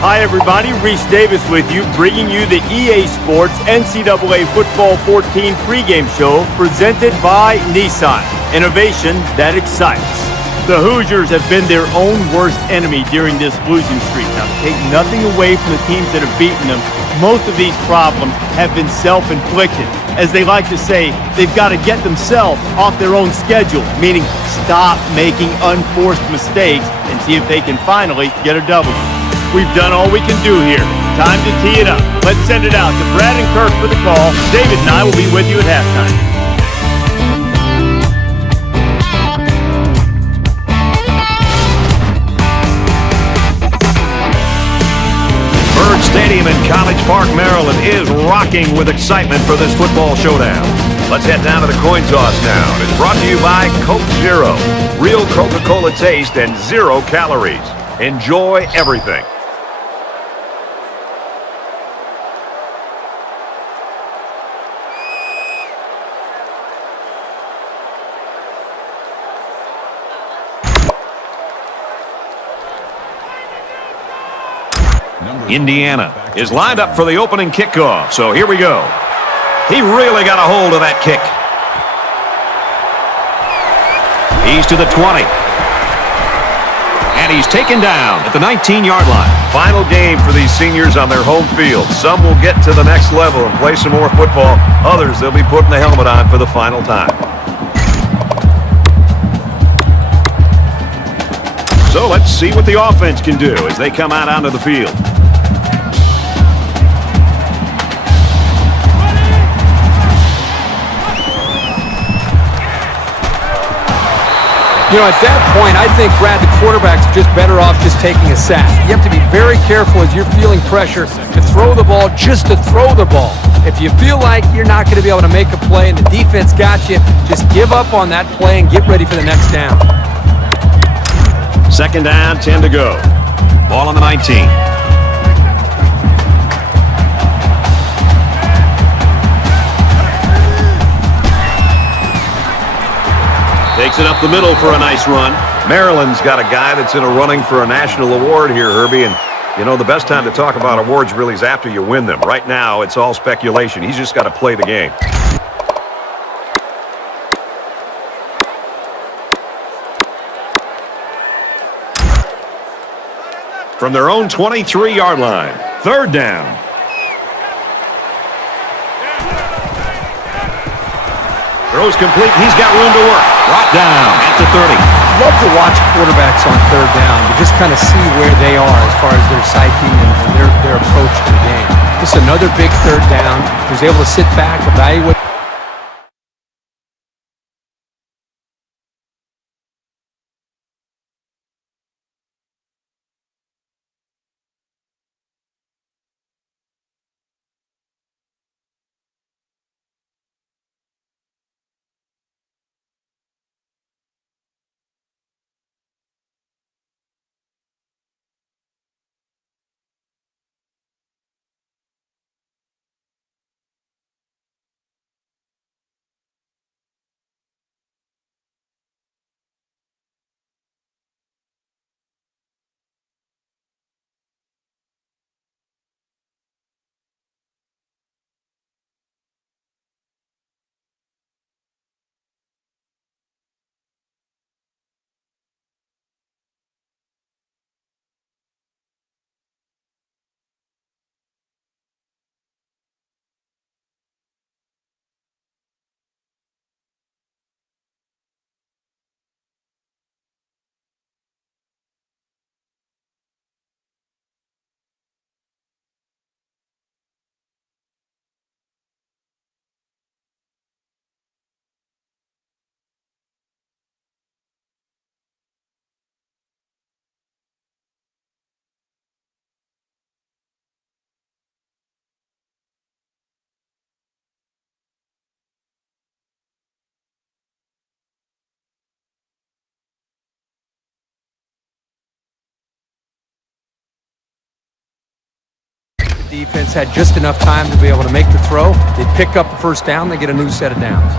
Hi everybody, Reese Davis with you, bringing you the EA Sports NCAA Football 14 pregame show presented by Nissan. Innovation that excites. The Hoosiers have been their own worst enemy during this losing streak. Now, to take nothing away from the teams that have beaten them, most of these problems have been self-inflicted. As they like to say, they've got to get themselves off their own schedule, meaning stop making unforced mistakes and see if they can finally get a W. We've done all we can do here. Time to tee it up. Let's send it out to Brad and Kirk for the call. David and I will be with you at halftime. Stadium in College Park, Maryland is rocking with excitement for this football showdown. Let's head down to the coin toss now. It's brought to you by Coke Zero. Real Coca-Cola taste and 0 calories. Enjoy everything. Indiana is lined up for the opening kickoff. So here we go. He really got a hold of that kick. He's to the 20. And he's taken down at the 19-yard line. Final game for these seniors on their home field. Some will get to the next level and play some more football. Others, they'll be putting the helmet on for the final time. So let's see what the offense can do as they come out onto the field. You know, at that point, I think, Brad, the quarterback's just better off just taking a sack. You have to be very careful as you're feeling pressure to throw the ball just to throw the ball. If you feel like you're not going to be able to make a play and the defense got you, just give up on that play and get ready for the next down. Second down, 10 to go. Ball on the 19. Takes it up the middle for a nice run. Maryland's got a guy that's in a running for a national award here, Herbie. And, you know, the best time to talk about awards really is after you win them. Right now, it's all speculation. He's just got to play the game. From their own 23-yard line. Third down. Throws complete. He's got room to work. Brought down at the 30. Love to watch quarterbacks on third down to just kind of see where they are as far as their psyche and their approach to the game. This is another big third down. He was able to sit back, evaluate. Defense had just enough time to be able to make the throw. They pick up the first down. They get a new set of downs.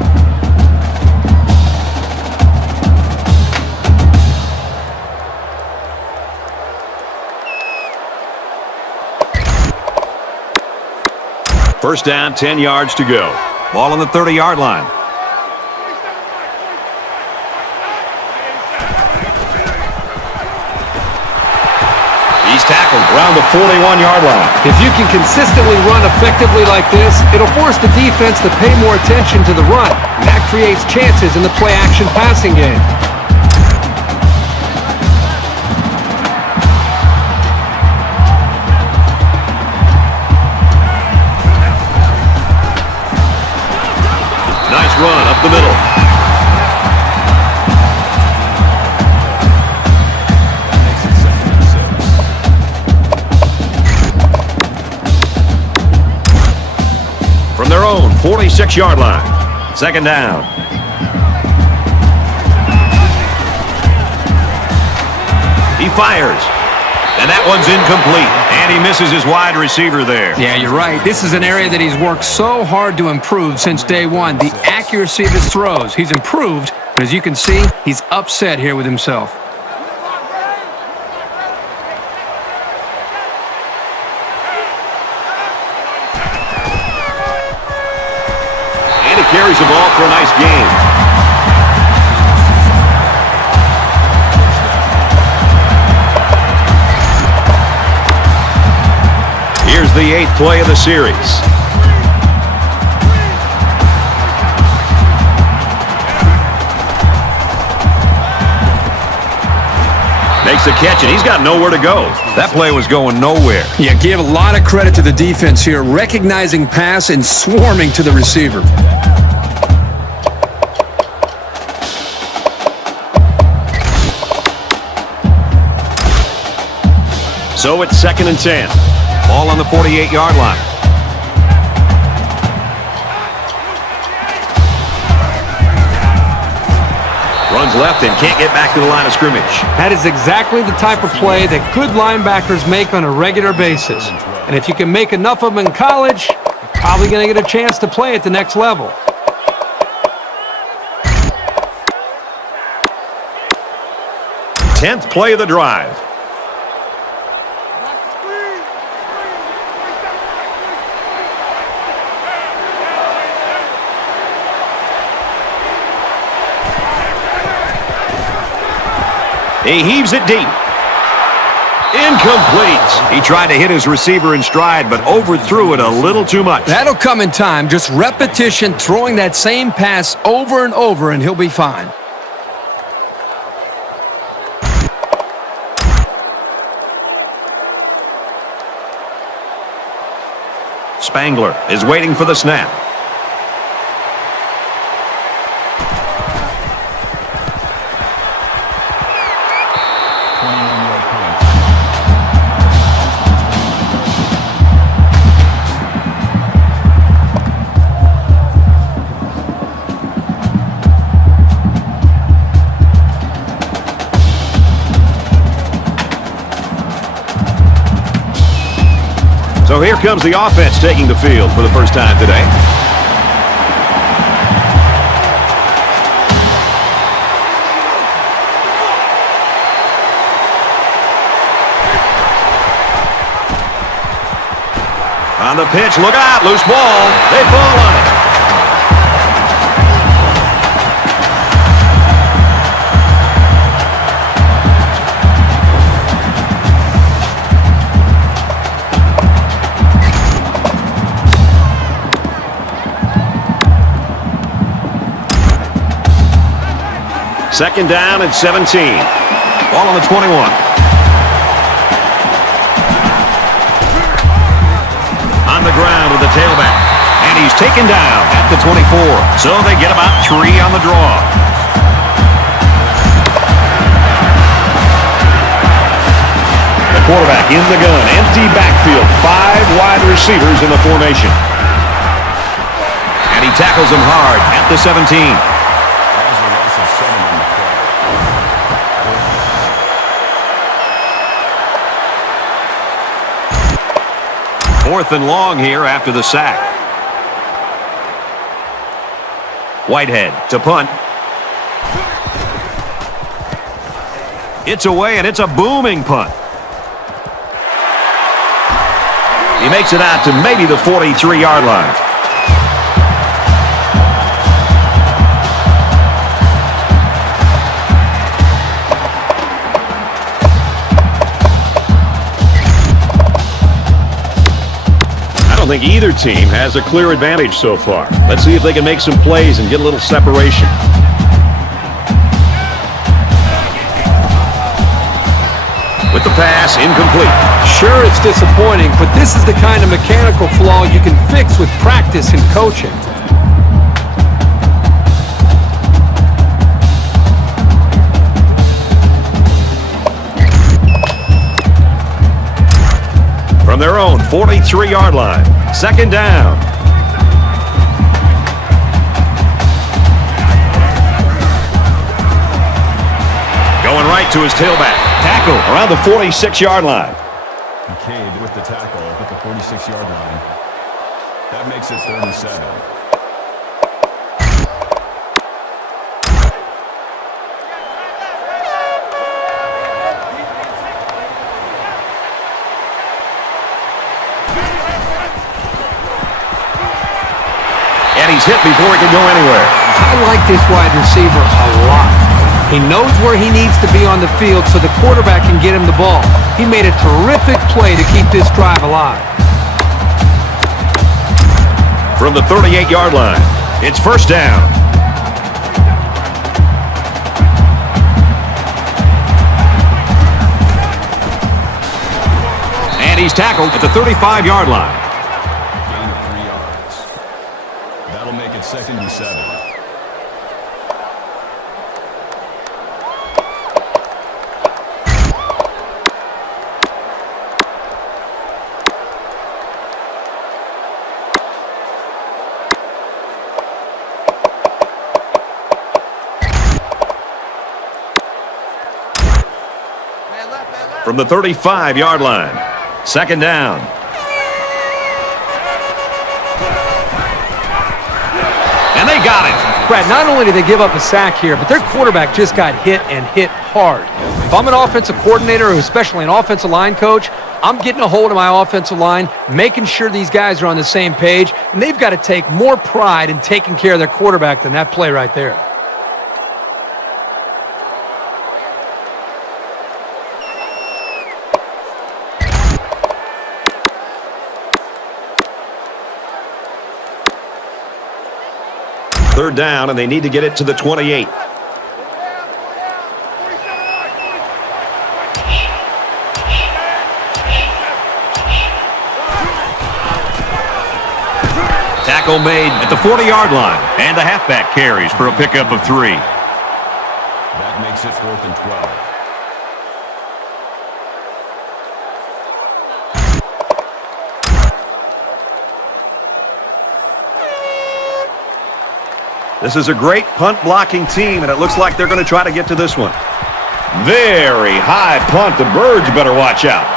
First down, 10 yards to go. Ball on the 30-yard line. He's tackled around the 41-yard line. If you can consistently run effectively like this, it'll force the defense to pay more attention to the run. And that creates chances in the play-action passing game. Nice run up the middle. From their own 46-yard line. Second down. He fires. And that one's incomplete. And he misses his wide receiver there. Yeah, you're right. This is an area that he's worked so hard to improve since day one. The accuracy of his throws. He's improved, but as you can see, he's upset here with himself. And he carries the ball for a nice gain. Here's the 8th play of the series. Makes the catch, and he's got nowhere to go. That play was going nowhere. Yeah, give a lot of credit to the defense here, recognizing pass and swarming to the receiver. So it's 2nd and 10. Ball on the 48-yard line. Runs left and can't get back to the line of scrimmage. That is exactly the type of play that good linebackers make on a regular basis. And if you can make enough of them in college, you're probably going to get a chance to play at the next level. Tenth play of the drive. He heaves it deep. Incomplete. He tried to hit his receiver in stride, but overthrew it a little too much. That'll come in time. Just repetition, throwing that same pass over and over, and he'll be fine. Spangler is waiting for the snap. So here comes the offense taking the field for the first time today. On the pitch, look out, loose ball. They fall on it. Second down and 17. Ball on the 21. On the ground with the tailback. And he's taken down at the 24. So they get about 3 on the draw. The quarterback in the gun. Empty backfield. 5 wide receivers in the formation. And he tackles him hard at the 17. Fourth and long here after the sack. Whitehead to punt. It's away, and it's a booming punt. He makes it out to maybe the 43-yard line. I don't think either team has a clear advantage so far. Let's see if they can make some plays and get a little separation. With the pass, incomplete. Sure, it's disappointing, but this is the kind of mechanical flaw you can fix with practice and coaching. From their own 43-yard line, second down. Going right to his tailback. Tackle around the 46-yard line. McCabe with the tackle at the 46-yard line. That makes it 37. And he's hit before he can go anywhere. I like this wide receiver a lot. He knows where he needs to be on the field so the quarterback can get him the ball. He made a terrific play to keep this drive alive. From the 38-yard line, it's first down. And he's tackled at the 35-yard line. Gain of 3 yards. That'll make it 2nd and 7. From the 35-yard line, second down. And they got it. Brad, not only did they give up a sack here, but their quarterback just got hit and hit hard. If I'm an offensive coordinator, or especially an offensive line coach, I'm getting a hold of my offensive line, making sure these guys are on the same page, and they've got to take more pride in taking care of their quarterback than that play right there. Third down, and they need to get it to the 28. Tackle made at the 40-yard line, and the halfback carries for a pickup of 3. That makes it 4th and 12. This is a great punt-blocking team, and it looks like they're going to try to get to this one. Very high punt. The Birds better watch out.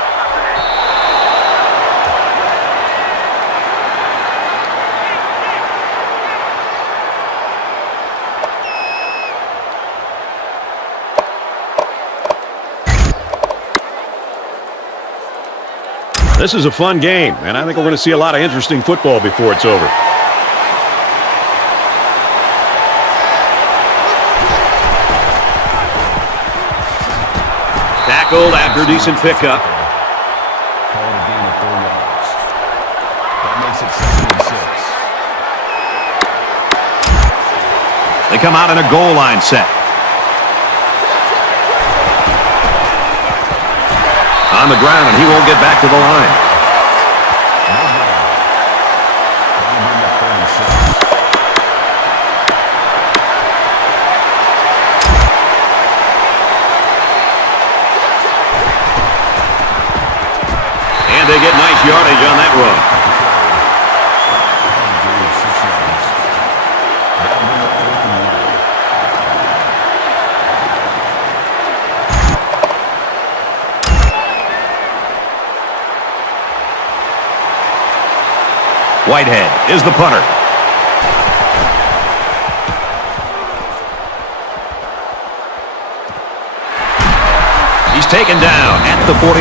This is a fun game, and I think we're going to see a lot of interesting football before it's over. Tackled after a decent pickup. Call it a gain of 4 yards. That makes it 2nd and 6. They come out in a goal line set. On the ground, and he won't get back to the line. And they get nice yardage on that run. Whitehead is the punter. He's taken down at the 49.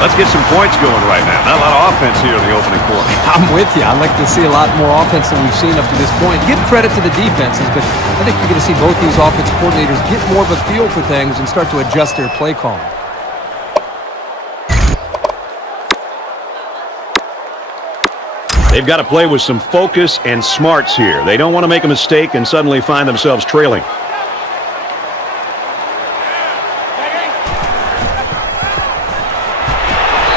Let's get some points going right now. Not a lot of offense here in the opening quarter. I'm with you. I'd like to see a lot more offense than we've seen up to this point. Give credit to the defenses, but I think you're going to see both these offensive coordinators get more of a feel for things and start to adjust their play calling. They've got to play with some focus and smarts here. They don't want to make a mistake and suddenly find themselves trailing.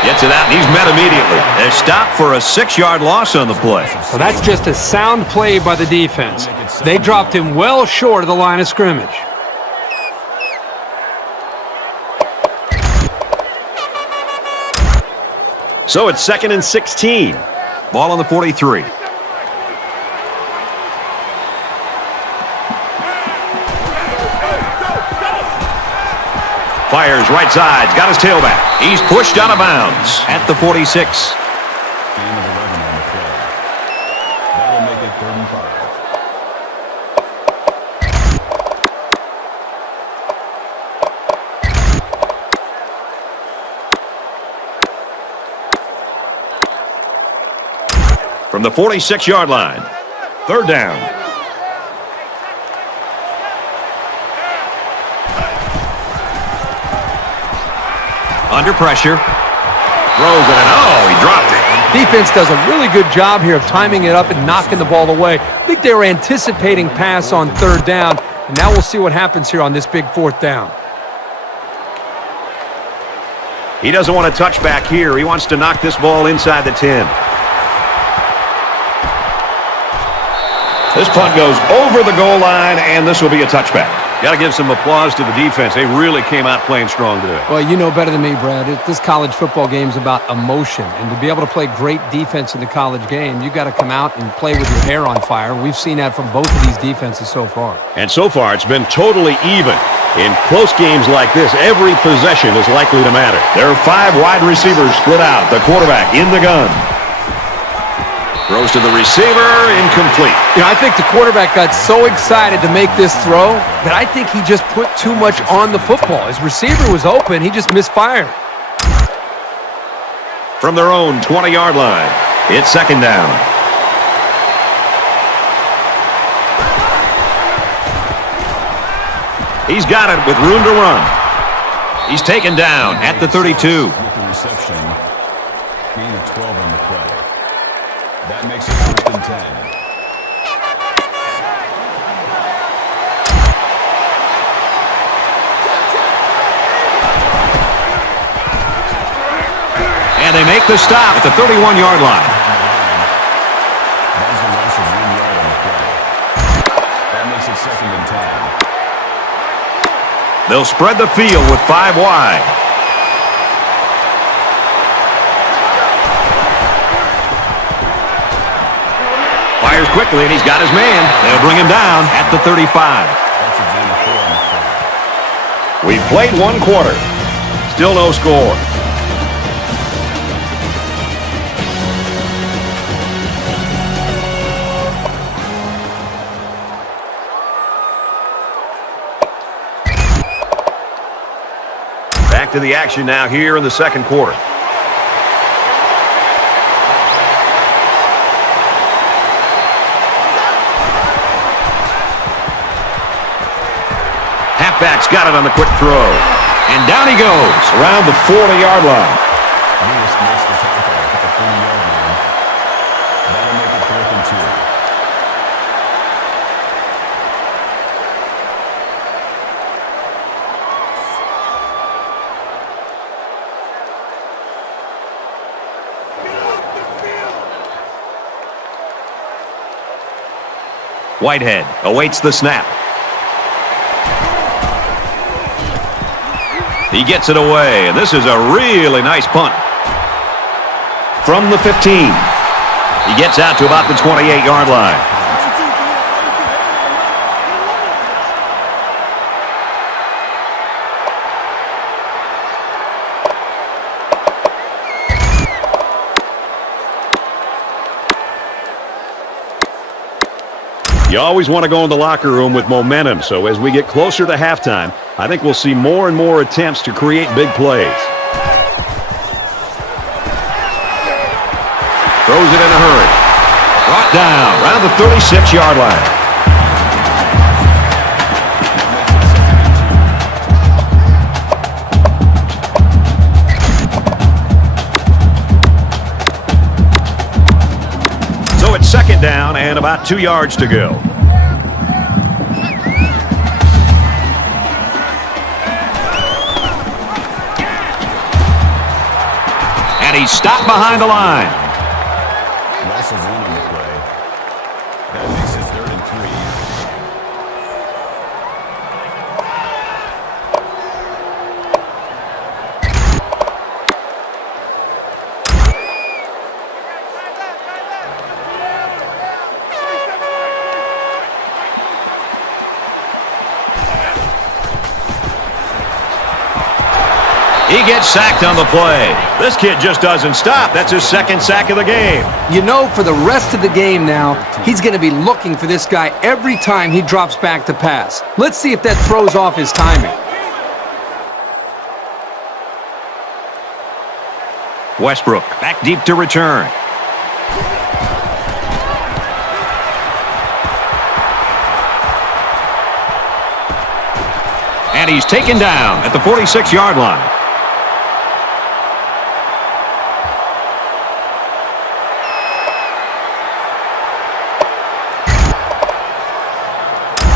Gets it out, and he's met immediately. They're stopped for a 6-yard loss on the play. Well, that's just a sound play by the defense. They dropped him well short of the line of scrimmage. So it's 2nd and 16. Ball on the 43. Fires right side. Got his tailback. He's pushed out of bounds at the 46. Gain of 11 on the play. That'll make it 3rd and 5. From the 46-yard line. 3rd down. Under pressure. Throws it, and oh, he dropped it. Defense does a really good job here of timing it up and knocking the ball away. I think they were anticipating pass on 3rd down, and now we'll see what happens here on this big 4th down. He doesn't want to touch back here. He wants to knock this ball inside the 10. This punt goes over the goal line, and this will be a touchback. Got to give some applause to the defense. They really came out playing strong today. Well, you know better than me, Brad. This college football game is about emotion, and to be able to play great defense in the college game, you got to come out and play with your hair on fire. We've seen that from both of these defenses so far. And so far, it's been totally even. In close games like this, every possession is likely to matter. There are 5 wide receivers split out. The quarterback in the gun. Throws to the receiver, incomplete. You know, I think the quarterback got so excited to make this throw that I think he just put too much on the football. His receiver was open. He just misfired. From their own 20-yard line, it's 2nd down. He's got it with room to run. He's taken down at the 32. With the reception, gain of 12 on the play. That makes it 1st and 10. And they make the stop at the 31-yard line. That is a loss of 1 yard on the play. That makes it 2nd and 10. They'll spread the field with 5 wide. Fires quickly, and he's got his man. They'll bring him down at the 35. That's a gain of 4 on the play. We've played 1 quarter. Still no score. Back to the action now here in the 2nd quarter. Halfback's got it on the quick throw. And down he goes around the 40-yard line. Lewis makes the tackle at the 40-yard line. That'll make it 4th and 2. Whitehead awaits the snap. He gets it away, and this is a really nice punt. From the 15. He gets out to about the 28-yard line. You always want to go in the locker room with momentum, so as we get closer to halftime, I think we'll see more and more attempts to create big plays. Throws it in a hurry. Brought down around the 36-yard line. So it's second down and about 2 yards to go. And he's stopped behind the line. Russell's in on the play. That makes it 3rd and 3. He gets sacked on the play. This kid just doesn't stop. That's his 2nd sack of the game. You know, for the rest of the game now, he's going to be looking for this guy every time he drops back to pass. Let's see if that throws off his timing. Westbrook back deep to return. And he's taken down at the 46-yard line.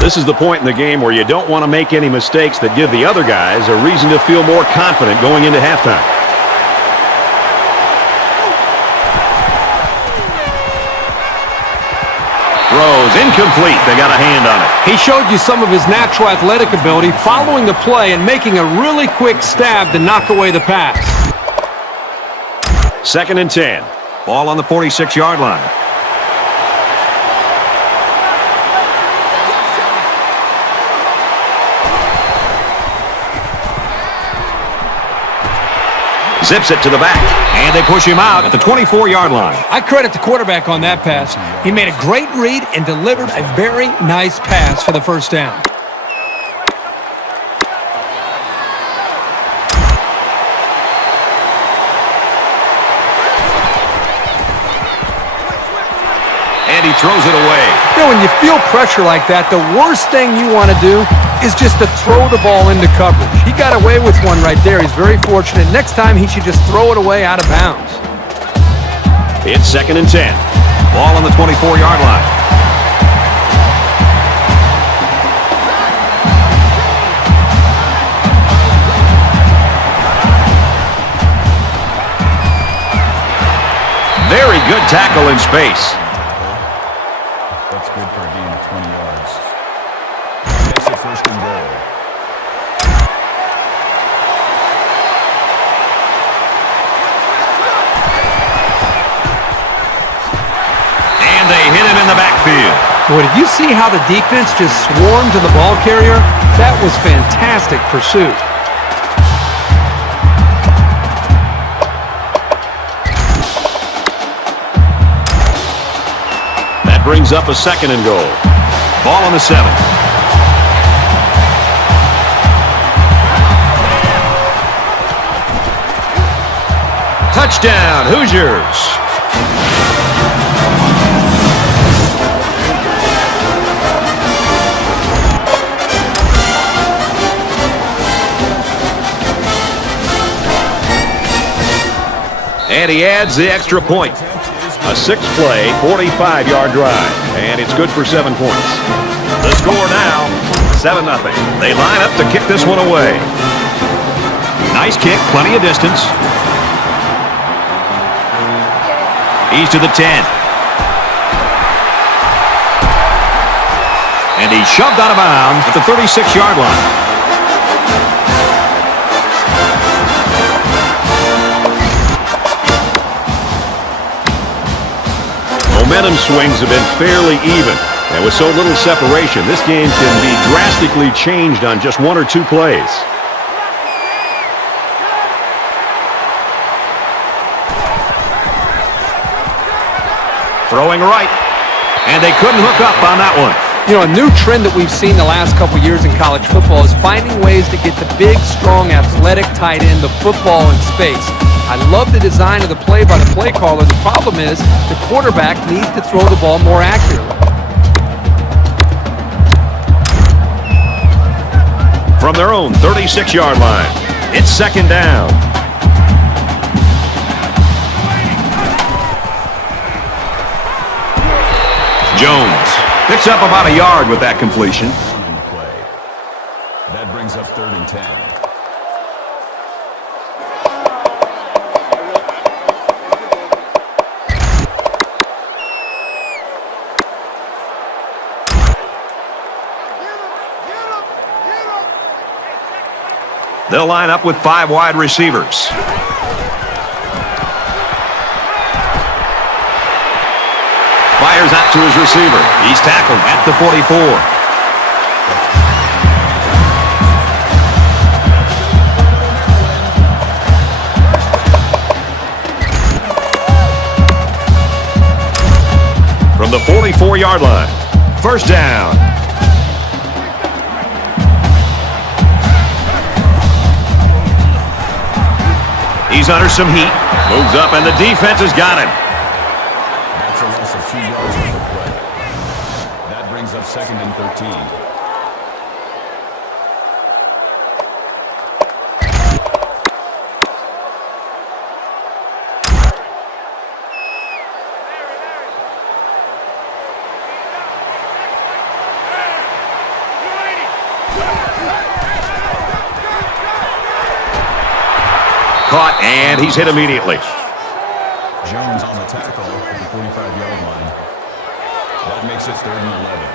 This is the point in the game where you don't want to make any mistakes that give the other guys a reason to feel more confident going into halftime. Throws incomplete. They got a hand on it. He showed you some of his natural athletic ability following the play and making a really quick stab to knock away the pass. 2nd and 10. Ball on the 46-yard line. Zips it to the back, and they push him out at the 24-yard line. I credit the quarterback on that pass. He made a great read and delivered a very nice pass for the first down. And he throws it away. You know, when you feel pressure like that, the worst thing you want to do is just to throw the ball into coverage. He got away with one right there. He's very fortunate. Next time, he should just throw it away out of bounds. It's 2nd and 10. Ball on the 24-yard line. Very good tackle in space. That's good for a gain of 20 yards. Makes it 1st and goal. And they hit him in the backfield. Boy, did you see how the defense just swarmed to the ball carrier? That was fantastic pursuit. That brings up a 2nd and goal. Ball on the 7. Touchdown, Hoosiers. And he adds the extra point. A 6-play, 45-yard drive. And it's good for 7 points. The score now, 7-0. They line up to kick this one away. Nice kick, plenty of distance. He's to the 10. And he's shoved out of bounds at the 36-yard line. Momentum swings have been fairly even. And with so little separation, this game can be drastically changed on just 1 or 2 plays. Throwing right. And they couldn't hook up on that one. You know, a new trend that we've seen the last couple years in college football is finding ways to get the big, strong, athletic tight end the football in space. I love the design of the play by the play caller. The problem is the quarterback needs to throw the ball more accurately. From their own 36-yard line, it's second down. Jones picks up about a yard with that completion. That brings up 3rd and 10. They'll line up with 5 wide receivers. Fires out to his receiver. He's tackled at the 44. From the 44-yard line, first down. He's under some heat. Moves up, and the defense has got him. That's a loss of 2 yards on the play. That brings up 2nd and 13. Caught, and he's hit immediately. Jones on the tackle at the 45-yard line. That makes it 3rd and 11.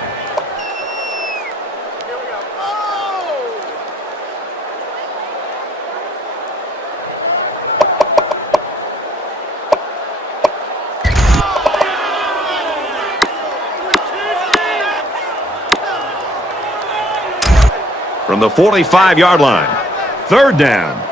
From the 45-yard line, 3rd down.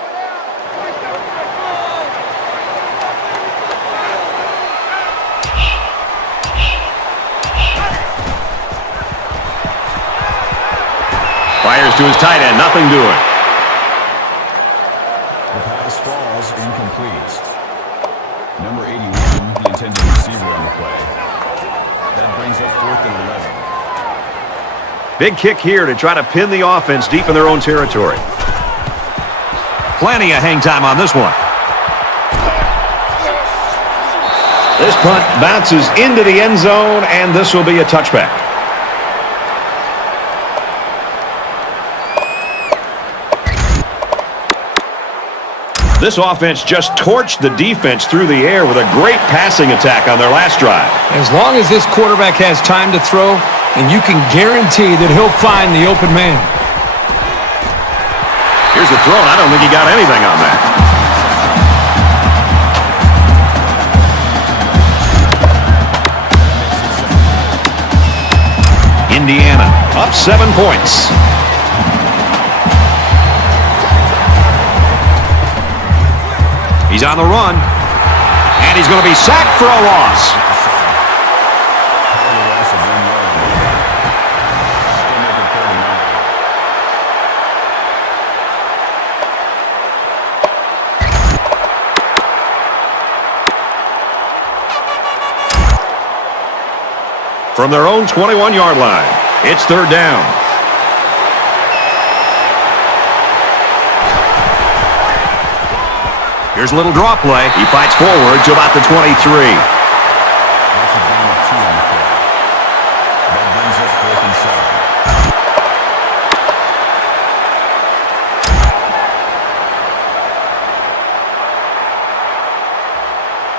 Fires to his tight end, nothing doing. The pass falls incomplete. Number 81, the intended receiver on the play. That brings up 4th and 11. Big kick here to try to pin the offense deep in their own territory. Plenty of hang time on this one. This punt bounces into the end zone, and this will be a touchback. This offense just torched the defense through the air with a great passing attack on their last drive. As long as this quarterback has time to throw, and you can guarantee that he'll find the open man. Here's the throw, and I don't think he got anything on that. Indiana up 7 points. He's on the run, and he's going to be sacked for a loss. From their own 21-yard line, it's 3rd down. Here's a little draw play. He fights forward to about the 23. That's a gain of 2 on the play. That brings up 4th and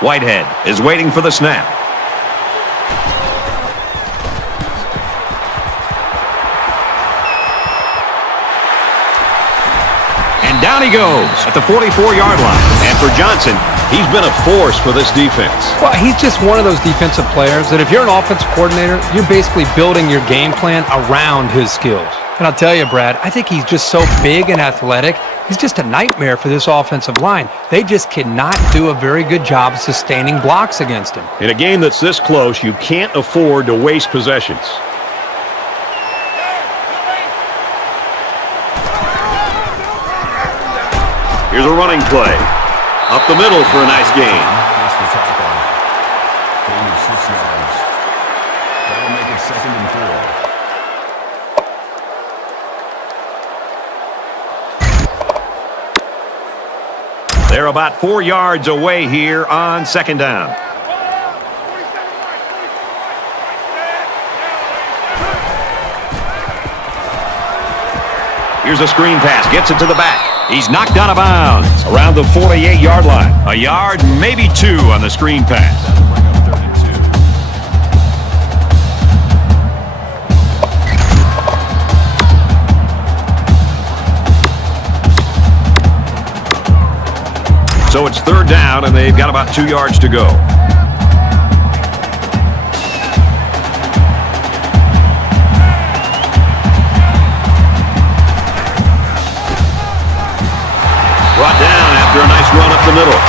7. Whitehead is waiting for the snap. And down he goes at the 44-yard line. And for Johnson, he's been a force for this defense. Well, he's just one of those defensive players that if you're an offensive coordinator, you're basically building your game plan around his skills. And I'll tell you, Brad, I think he's just so big and athletic. He's just a nightmare for this offensive line. They just cannot do a very good job sustaining blocks against him. In a game that's this close, you can't afford to waste possessions. Here's a running play. Up the middle for a nice gain. That's the tackle. Gain of 6 yards. That'll make it 2nd and 4. They're about 4 yards away here on 2nd down. Here's a screen pass. Gets it to the back. He's knocked out of bounds around the 48-yard line. A yard, maybe 2 on the screen pass. That'll bring up 3rd and 2. So it's 3rd down, and they've got about 2 yards to go. Brought down after a nice run up the middle.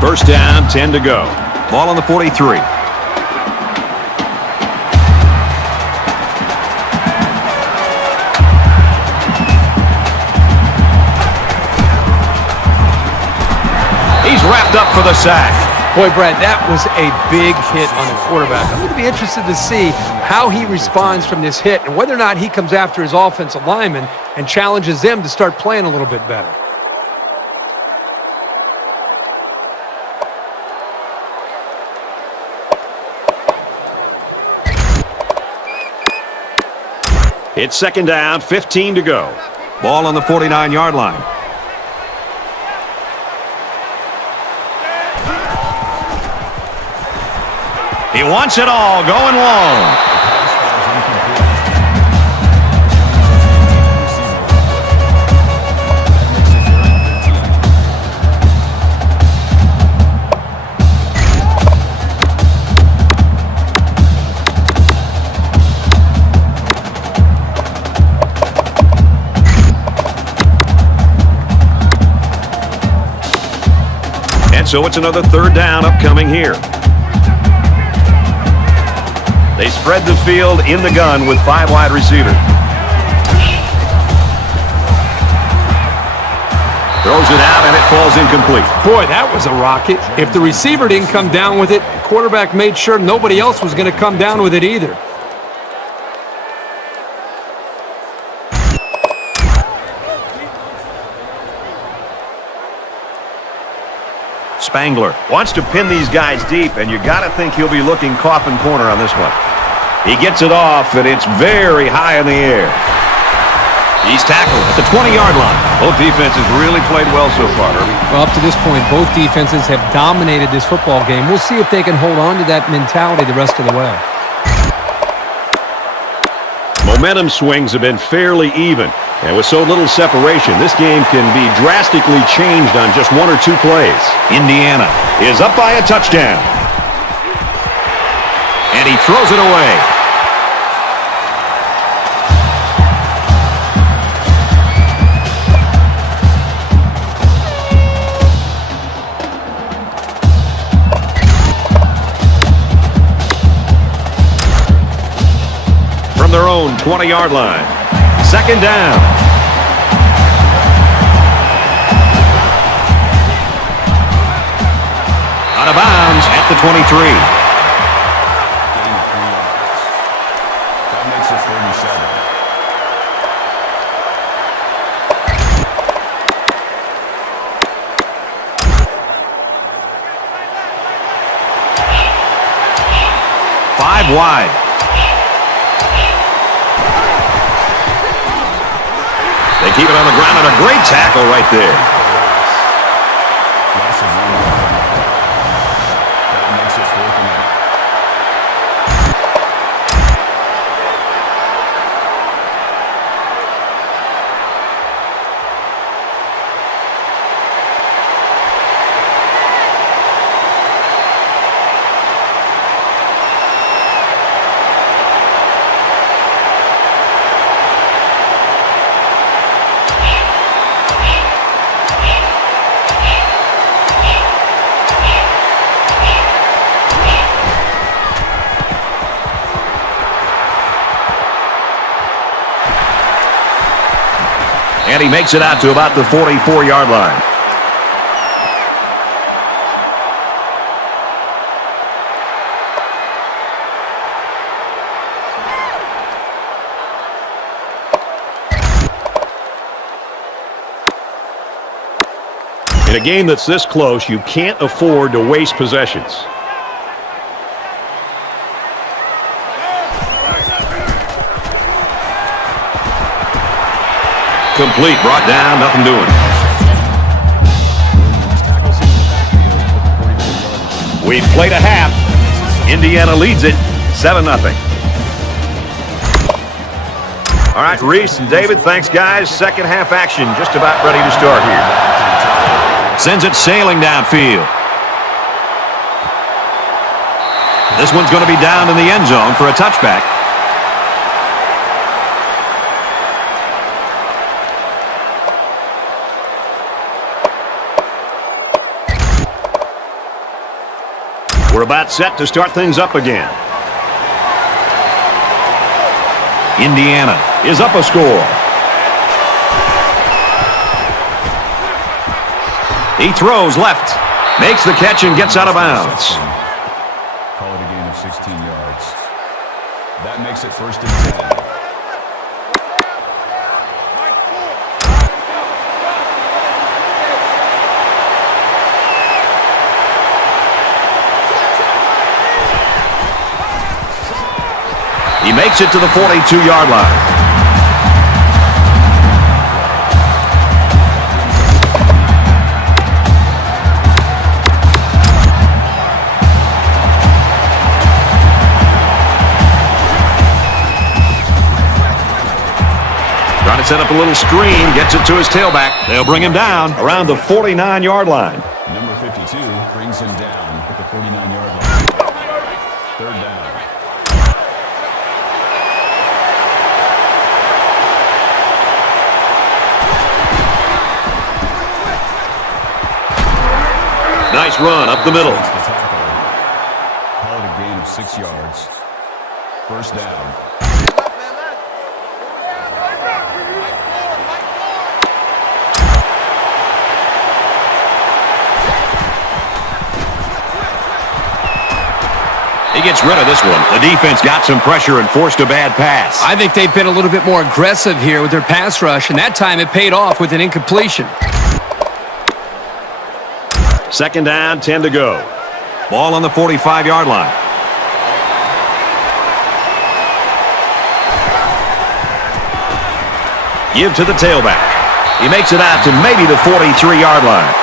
First down, 10 to go. Ball on the 43. He's wrapped up for the sack. Boy, Brad, that was a big hit on the quarterback. I'm going to be interested to see how he responds from this hit and whether or not he comes after his offensive lineman and challenges them to start playing a little bit better. It's 2nd down, 15 to go. Ball on the 49-yard line. He wants it all, going long. And so it's another 3rd down upcoming here. They spread the field in the gun with 5 wide receivers. Throws it out, and it falls incomplete. Boy, that was a rocket. If the receiver didn't come down with it, the quarterback made sure nobody else was going to come down with it either. Spangler wants to pin these guys deep, and you got to think he'll be looking coffin corner on this one. He gets it off, and it's very high in the air. He's tackled at the 20-yard line. Both defenses really played well so far, Herbie. Well, up to this point, both defenses have dominated this football game. We'll see if they can hold on to that mentality the rest of the way. Momentum swings have been fairly even, and with so little separation, this game can be drastically changed on just 1 or 2 plays. Indiana is up by a touchdown. And he throws it away. From their own 20-yard line. 2nd down. Out of bounds at the 23. That makes it 37. Five wide. They keep it on the ground, and a great tackle right there. Loss of 1 yard. That makes it 4th and 8. And he makes it out to about the 44-yard line. In a game that's this close, you can't afford to waste possessions. Complete, brought down, nothing doing. We've played a half. Indiana leads it 7-0. All right, Reese and David, thanks, guys. Second half action just about ready to start here. Sends it sailing downfield. This one's going to be down in the end zone for a touchback. We're about set to start things up again. Indiana is up a score. He throws left, makes the catch and gets out of bounds. Call it a gain of 16 yards. That makes it 1st and 10. He makes it to the 42-yard line. Trying to set up a little screen, gets it to his tailback. They'll bring him down around the 49-yard line. Number 52 brings him down at the 49-yard line. 3rd down. Nice run up the middle. Call it a gain of 6 yards. 1st down. He gets rid of this one. The defense got some pressure and forced a bad pass. I think they've been a little bit more aggressive here with their pass rush, and that time it paid off with an incompletion. 2nd down, 10 to go. Ball on the 45-yard line. Give to the tailback. He makes it out to maybe the 43-yard line.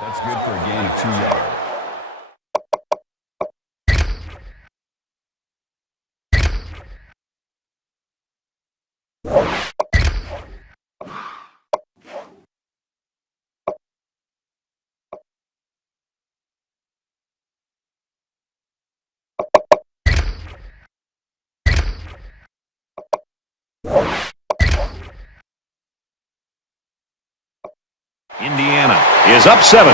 That's good for a gain of 2 yards. Indiana is up 7.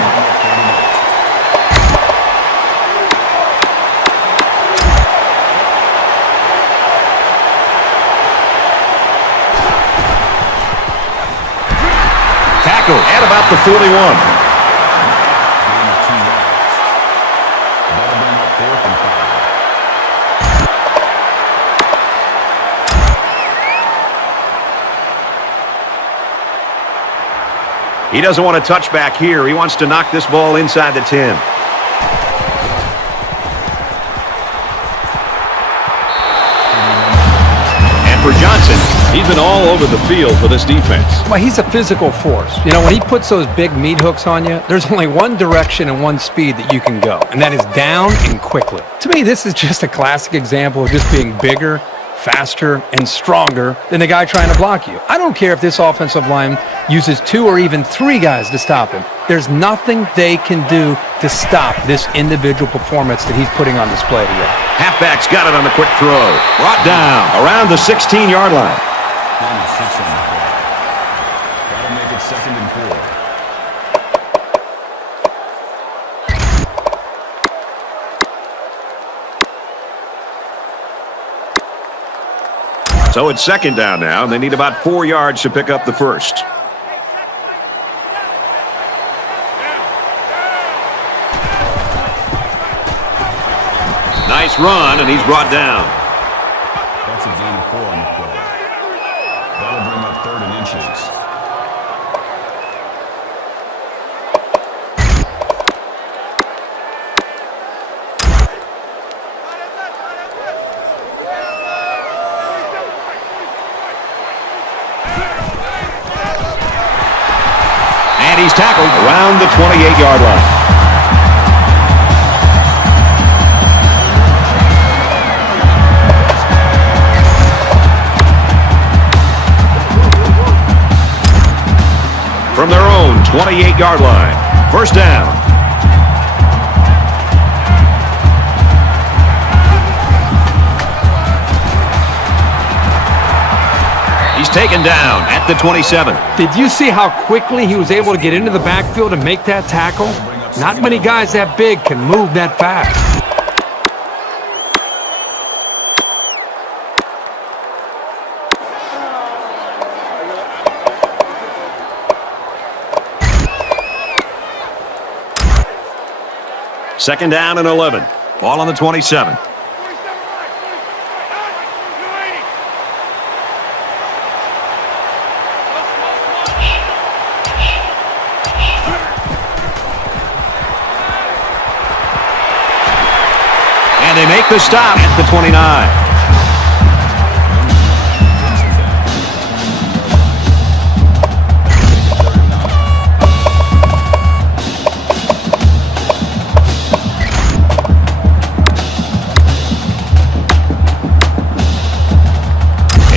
Tackle at about the 41. Gain of 2 yards. That'll bring up 4th and 5. He doesn't want to touch back here. He wants to knock this ball inside the 10. And for Johnson, he's been all over the field for this defense. Well, he's a physical force. You know, when he puts those big meat hooks on you, there's only one direction and one speed that you can go, and that is down and quickly. To me, this is just a classic example of just being bigger faster, and stronger than the guy trying to block you. I don't care if this offensive line uses 2 or even 3 guys to stop him. There's nothing they can do to stop this individual performance that he's putting on display today. Halfback's got it on the quick throw. Brought down around the 16-yard line. Down to 6 on the play. That'll make it 2nd and 4. So it's 2nd down now, and they need about 4 yards to pick up the first. Nice run, and he's brought down. That's a gain of 4 on the play. That'll bring up 3rd and inches. And he's tackled around the 28-yard line. From their own 28-yard line. First down. He's taken down at the 27. Did you see how quickly he was able to get into the backfield and make that tackle? Not many guys that big can move that fast. Second down and 11. Ball on the 27. And they make the stop at the 29.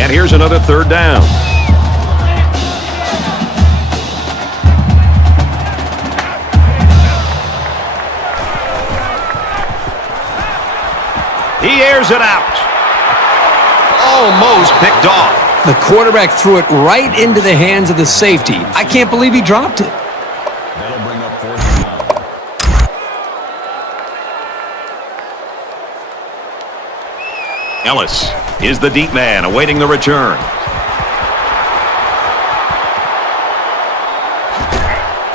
And here's another 3rd down. He airs it out. Almost picked off. The quarterback threw it right into the hands of the safety. I can't believe he dropped it. That'll bring up 4th and 9. Ellis is the deep man awaiting the return.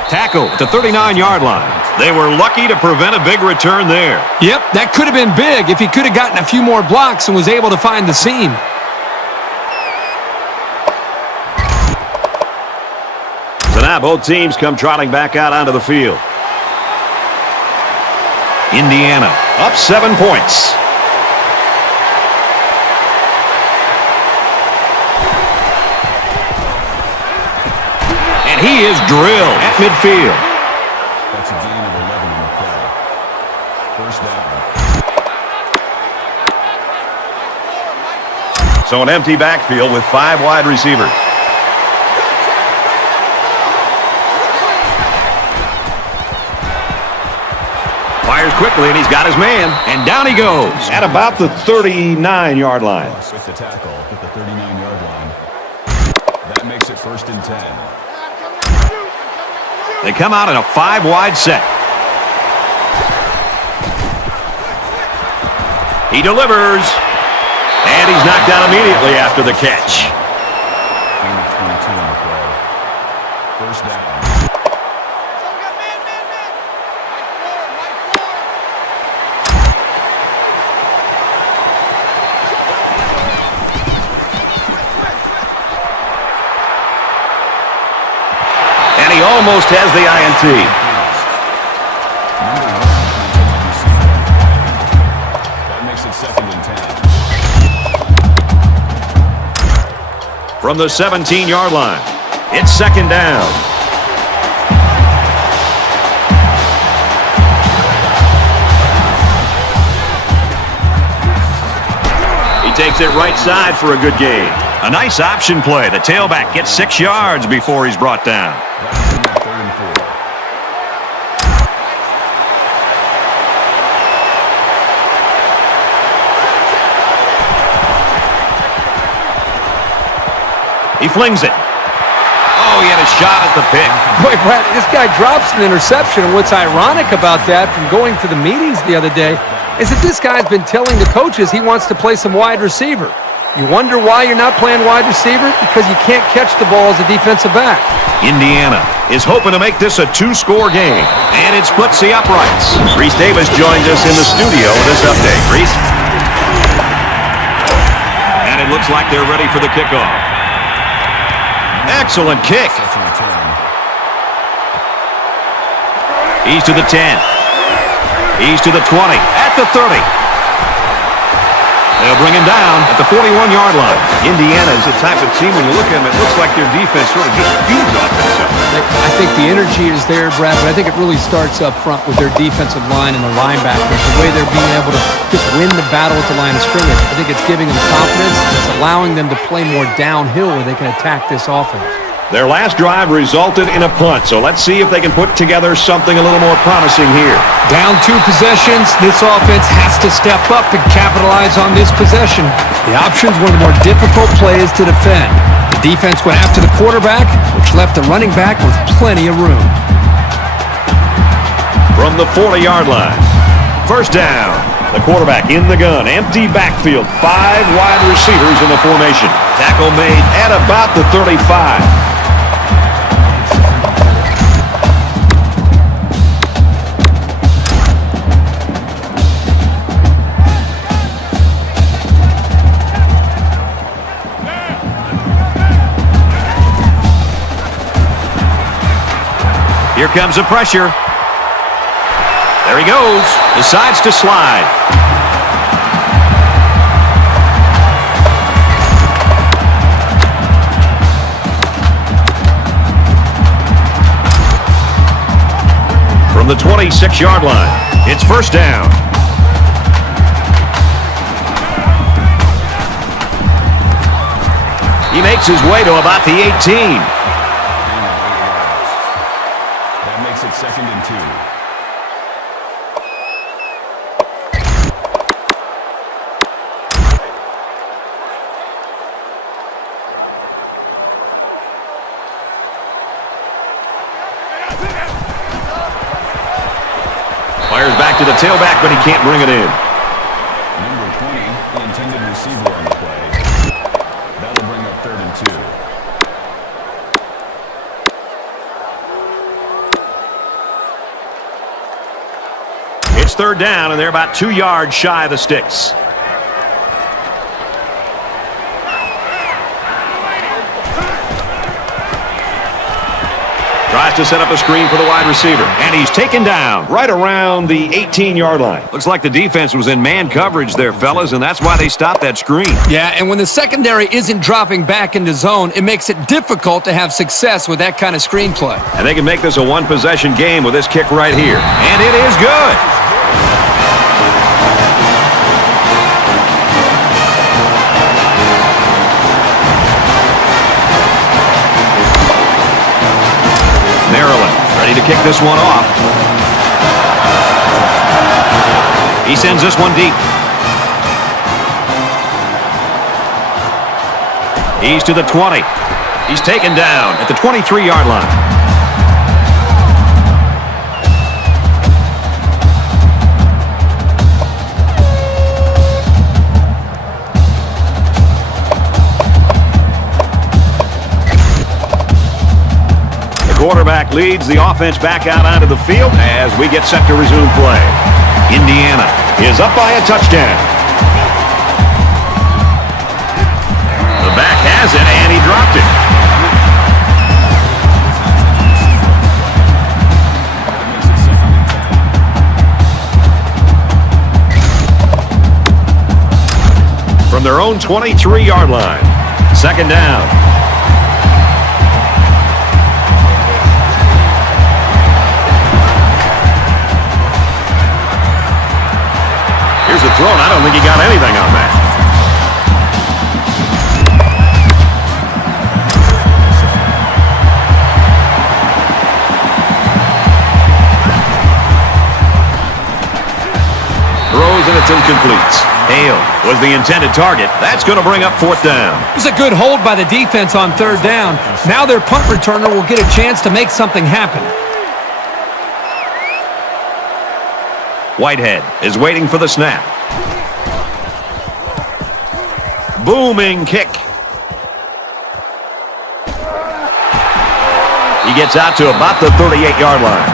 Tackle at the 39-yard line. They were lucky to prevent a big return there. Yep, that could have been big if he could have gotten a few more blocks and was able to find the seam. So now both teams come trotting back out onto the field. Indiana up 7 points. And he is drilled at midfield. That's a gain of 11 on the play. First down. So an empty backfield with 5 wide receivers. Fires quickly, and he's got his man. And down he goes at about the 39-yard line. With the tackle at the 39-yard line. That makes it 1st and 10. They come out in a 5-wide set. He delivers. And he's knocked out immediately after the catch. Gain of 22 on the play. First down. And he almost has the INT. That makes it 2nd and 10. From the 17-yard line, it's 2nd down. He takes it right side for a good gain. A nice option play. The tailback gets 6 yards before he's brought down. Third and 4. He flings it. Oh, he had a shot at the pick. Boy, Brad, this guy drops an interception, and what's ironic about that from going to the meetings the other day is that this guy's been telling the coaches he wants to play some wide receiver. You wonder why you're not playing wide receiver? Because you can't catch the ball as a defensive back. Indiana is hoping to make this a 2-score game, and it splits the uprights. Reese Davis joins us in the studio with this update. Reese? And it looks like they're ready for the kickoff. Excellent kick. He's to the 10. He's to the 20. At the 30. They'll bring him down at the 41-yard line. Indiana is the type of team, when you look at them, it looks like their defense sort of just feeds off itself. I think the energy is there, Brad, but I think it really starts up front with their defensive line and the linebackers. The way they're being able to just win the battle at the line of scrimmage. I think it's giving them confidence. It's allowing them to play more downhill where they can attack this offense. Their last drive resulted in a punt, so let's see if they can put together something a little more promising here. Down 2 possessions, this offense has to step up and capitalize on this possession. The option's one of the more difficult plays to defend. The defense went after the quarterback, which left the running back with plenty of room. From the 40-yard line, first down. The quarterback in the gun, empty backfield, 5 wide receivers in the formation. Tackle made at about the 35. Here comes the pressure. There he goes. Decides to slide. From the 26-yard line, it's first down. He makes his way to about the 18. That makes it 2nd and 2. Fires back to the tailback, but he can't bring it in. Number 20, the intended receiver on the play. That'll bring up 3rd and 2. It's 3rd down, and they're about 2 yards shy of the sticks. Tries to set up a screen for the wide receiver. And he's taken down right around the 18-yard line. Looks like the defense was in man coverage there, fellas, and that's why they stopped that screen. Yeah, and when the secondary isn't dropping back into zone, it makes it difficult to have success with that kind of screen play. And they can make this a 1-possession game with this kick right here. And it is good. Maryland ready to kick this one off. He sends this one deep. He's to the 20. He's taken down at the 23-yard line. Quarterback leads the offense back out onto the field as we get set to resume play. Indiana is up by a touchdown. The back has it, and he dropped it. From their own 23-yard line, 2nd down. Here's the throw, and I don't think he got anything on that. and completes. Hale was the intended target. That's going to bring up fourth down. It was a good hold by the defense on third down. Now their punt returner will get a chance to make something happen. Whitehead is waiting for the snap. Booming kick. He gets out to about the 38-yard line.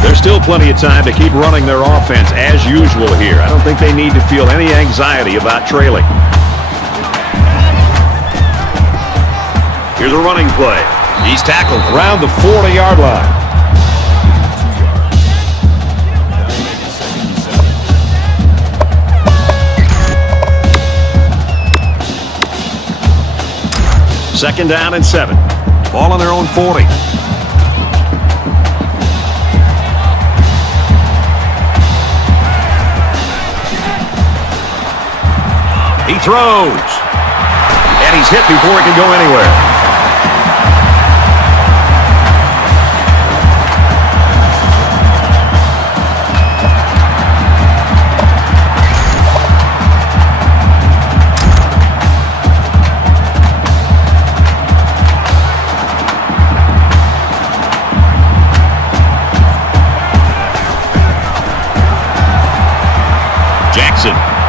There's still plenty of time to keep running their offense as usual here. I don't think they need to feel any anxiety about trailing. Here's a running play. He's tackled around the 40-yard line. Second down and 7. Ball on their own 40. He throws. And he's hit before he can go anywhere.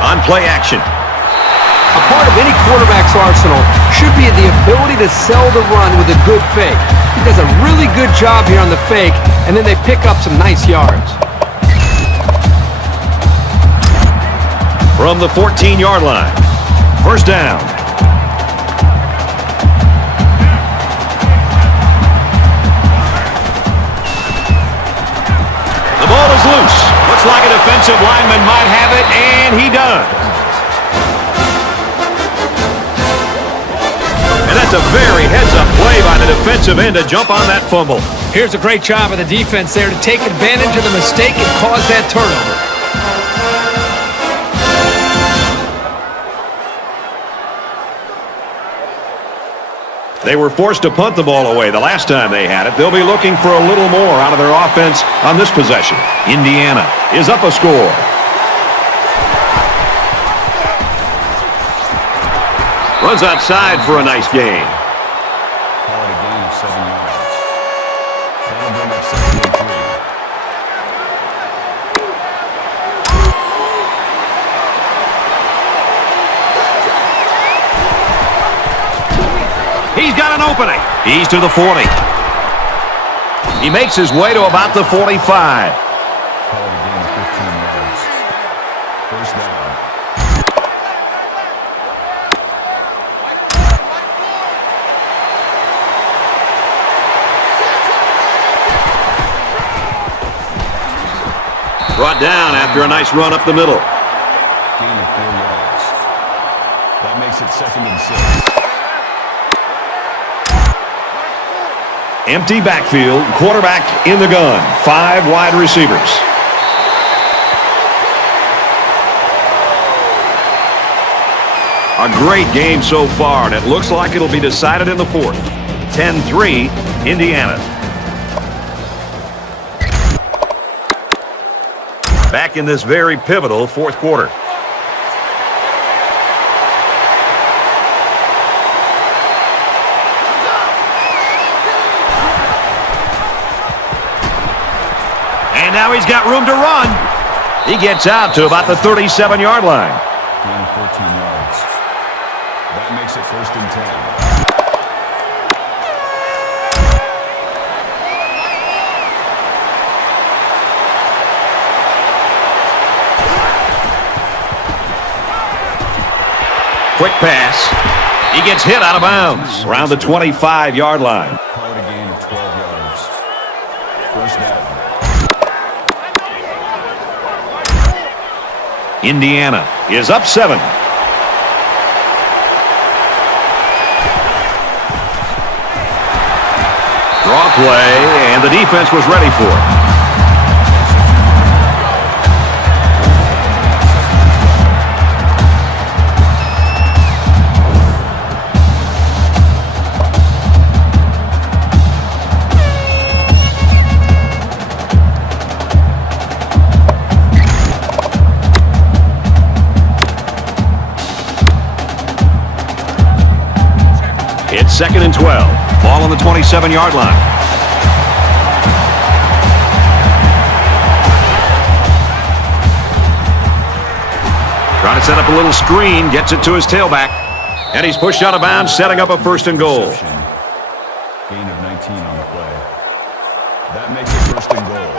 On play action. A part of any quarterback's arsenal should be the ability to sell the run with a good fake. He does a really good job here on the fake, and then they pick up some nice yards. From the 14-yard line. First down. The ball is loose. Looks like a defensive lineman might have it, and he does. And that's a very heads-up play by the defensive end to jump on that fumble. Here's a great job of the defense there to take advantage of the mistake and cause that turnover. They were forced to punt the ball away the last time they had it. They'll be looking for a little more out of their offense on this possession. Indiana is up a score. Runs outside for a nice gain. Call it a gain of 7 yards. That'll bring up 7 and 3. He's got an opening. He's to the 40. He makes his way to about the 45. Call it a gain of 15 yards. First down. Brought down after a nice run up the middle. Gain of 4 yards. That makes it 2nd and 6. Empty backfield, quarterback in the gun, 5 wide receivers. A great game so far, and it looks like it'll be decided in the 4th. 10-3, Indiana. Back in this very pivotal 4th quarter. Now he's got room to run. He gets out to about the 37-yard line. Gain of 14 yards. That makes it 1st and 10. Quick pass. He gets hit out of bounds around the 25-yard line. Call it a gain of 12 yards. First down. Indiana is up 7. Draw play, and the defense was ready for it. 2nd and 12. Ball on the 27-yard line. Trying to set up a little screen, gets it to his tailback. And he's pushed out of bounds, setting up a 1st and goal. Gain of 19 on the play. That makes it 1st and goal.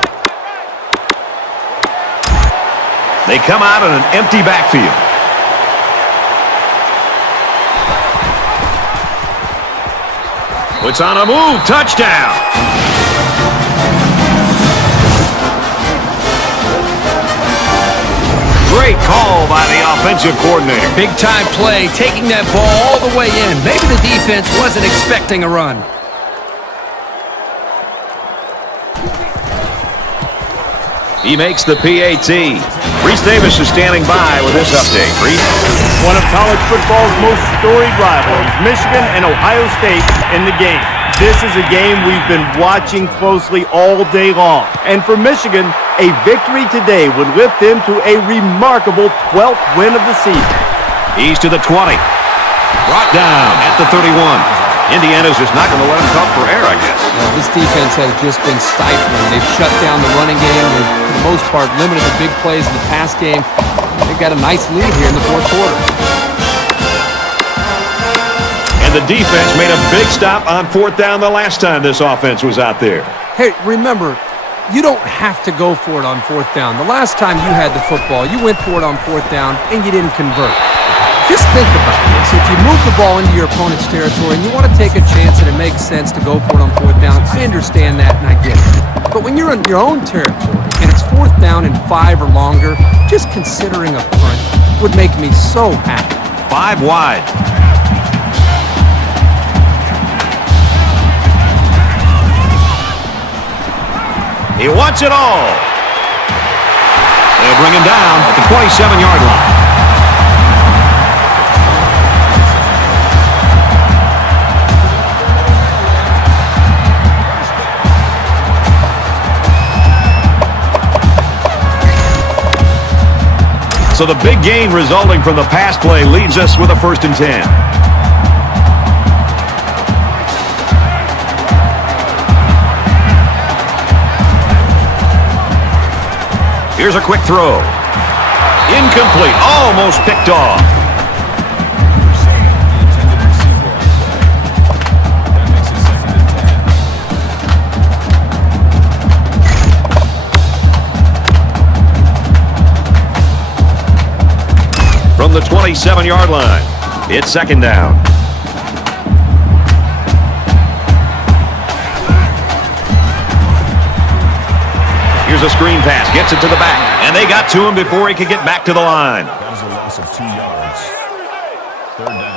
They come out in an empty backfield. Puts on a move, touchdown. Great call by the offensive coordinator. Big time play, taking that ball all the way in. Maybe the defense wasn't expecting a run. He makes the PAT. Reese Davis is standing by with this update. Reese? One of college football's most storied rivalries, Michigan and Ohio State in the game. This is a game we've been watching closely all day long. And for Michigan, a victory today would lift them to a remarkable 12th win of the season. He's to the 20. Brought down at the 31. Indiana's just not going to let him come for air, I guess. Well, this defense has just been stifling. They've shut down the running game. They've, for the most part, limited the big plays in the pass game. They've got a nice lead here in the 4th quarter. And the defense made a big stop on 4th down the last time this offense was out there. Hey, remember, you don't have to go for it on 4th down. The last time you had the football, you went for it on 4th down, and you didn't convert. Just think about this. If you move the ball into your opponent's territory and you want to take a chance and it makes sense to go for it on 4th down, I understand that and I get it. But when you're in your own territory and it's 4th down and 5 or longer, just considering a punt would make me so happy. 5 wide. He wants it all. They'll bring him down at the 27-yard line. So the big gain resulting from the pass play leaves us with a 1st and 10. Here's a quick throw. Incomplete. Almost picked off. From the 27-yard line, it's 2nd down. Here's a screen pass, gets it to the back, and they got to him before he could get back to the line. That is a loss of 2 yards. 3rd down.